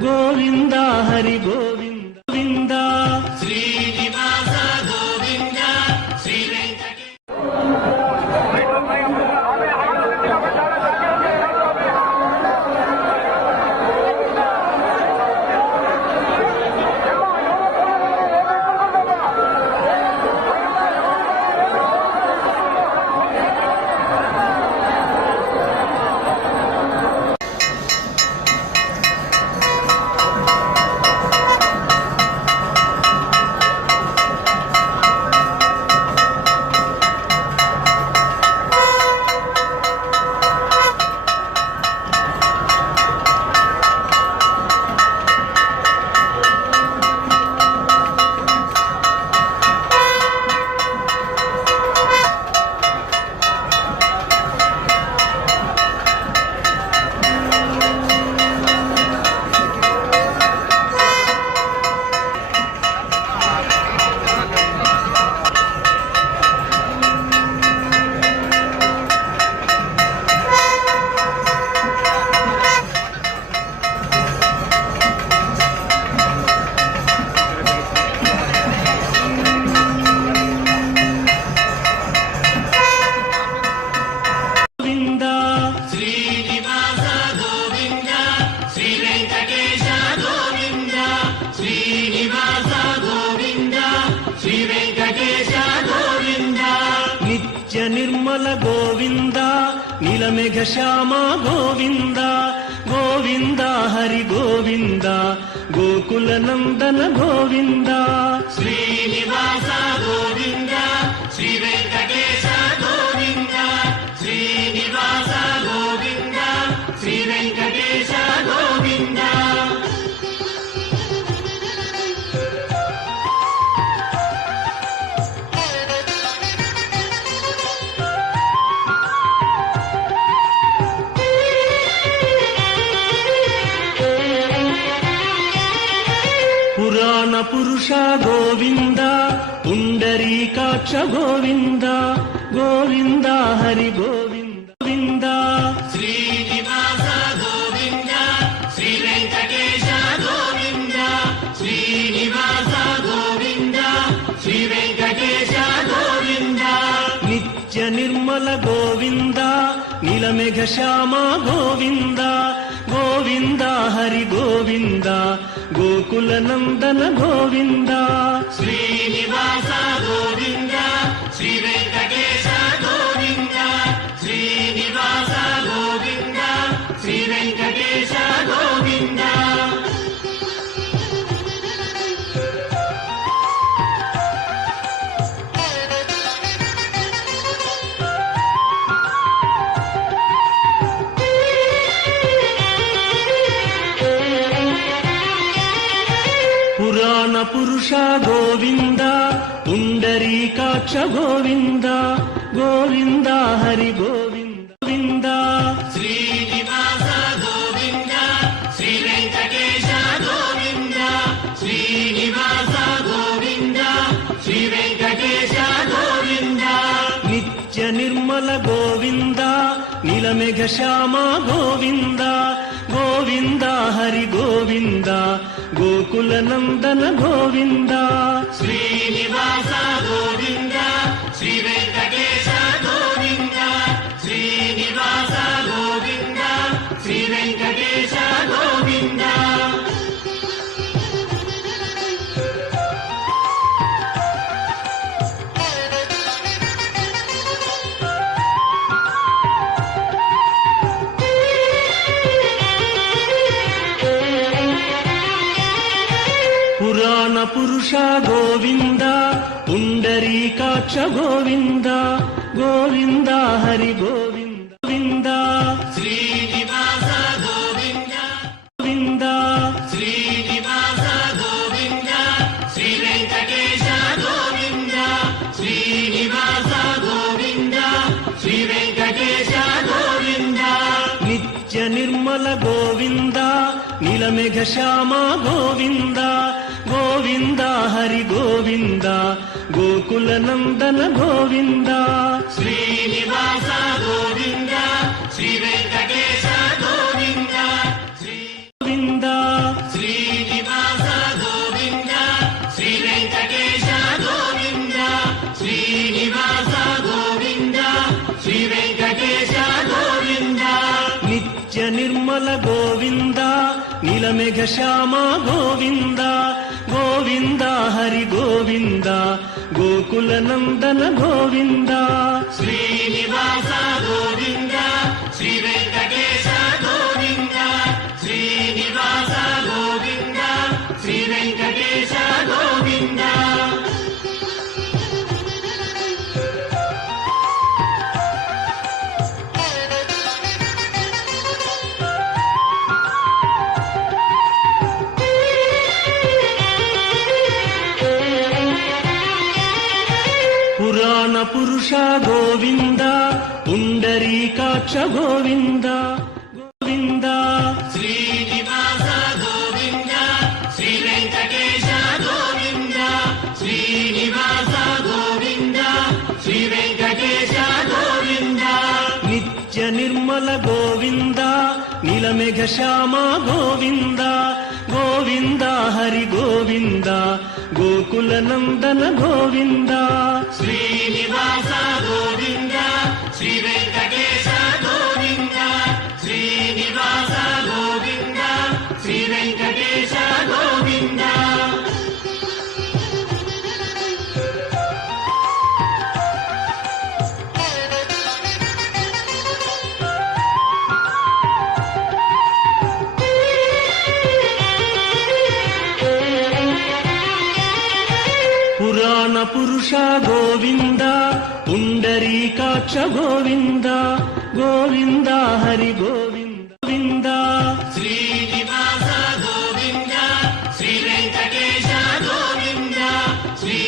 గోవింద హరి గోవింద గోవింద శ్రీనివాస గోవింద శ్రీ వెంకటేశ్వర నిర్మల గోవింద నీలమేఘ శ్యామ గోవింద గోవింద హరి గోవింద గోకుల నందన గోవింద శ్రీనివాస గోవింద శ్రీ వెంకటేశ గోవింద శ్రీనివాస గోవింద శ్రీ వెంకటేశ గోవింద పురాణ పురుష గోవింద పుండరీకాక్ష గోవింద గోవింద హరి గోవింద గోవింద శ్రీనివాస గోవింద శ్రీ వెంకటేశ గోవింద శ్రీనివాస గోవింద శ్రీ వెంకటేశ గోవింద నిత్య నిర్మల గోవింద నీలమేఘ శ్యామ గోవింద గోవింద హరి గోవింద గోకుల నందన గోవింద శ్రీనివాస గోవింద శ్రీ వెంకటేశ గోవింద శ్రీనివాస గోవింద శ్రీ వెంకటేశ గోవింద పురాణ పురుష గోవింద పుండరీకాక్ష గోవింద గోవింద హరి గోవింద గోవింద శ్రీనివాస గోవింద శ్రీ వెంకటేశ గోవింద శ్రీనివాస గోవింద శ్రీ వెంకటేశ గోవింద నిత్య నిర్మల గోవింద నీలమేఘ శ్యామ గోవింద గోవింద హరి గోవింద గోకుల నందన గోవింద శ్రీనివాస గోవింద శ్రీ వెంకటేశ గోవింద శ్రీనివాస గోవింద శ్రీ వెంకటేశ గోవింద పురాణ పురుష గోవింద పుండరీకాక్ష గోవింద గోవింద హరి గోవింద గోవింద శ్రీనివాస గోవింద గోవింద శ్రీనివాస గోవింద శ్రీ వెంకటేశ గోవింద శ్రీనివాస గోవింద శ్రీ వెంకటేశ గోవింద నిత్య నిర్మల గోవింద నీలమేఘ శ్యామ గోవింద గోవింద హరి గోవింద గోకుల నందన గోవింద శ్రీనివాస గోవింద శ్రీ వెంకటేశ గోవింద గోవింద నీలమేఘ శ్యామ గోవింద గోవింద హరి గోవింద గోకుల నందన గోవింద శ్రీనివాస గోవింద శ్రీ వెంకటేశ గోవింద శ్రీనివాస గోవింద శ్రీ వెంకటేశ గోవింద పురాణ పురుష గోవింద పుండరీకాక్ష గోవింద గోవింద శ్రీనివాస గోవింద శ్రీ వెంకటేశ గోవింద శ్రీనివాస గోవింద శ్రీ వెంకటేశ గోవింద నిత్య నిర్మల గోవింద నీలమేఘ శ్యామ గోవింద గోవింద హరి గోవింద గోకుల నందన గోవింద శ్రీనివాస గోవింద శ్రీ వెంకటేశ గోవింద శ్రీనివాస గోవింద శ్రీ వెంకటేశ గోవింద పురాణ పురుష గోవింద పుండరీకాక్ష గోవింద గోవింద హరి గోవింద గోవింద శ్రీనివాస గోవింద శ్రీ వెంకటేశ గోవింద శ్రీ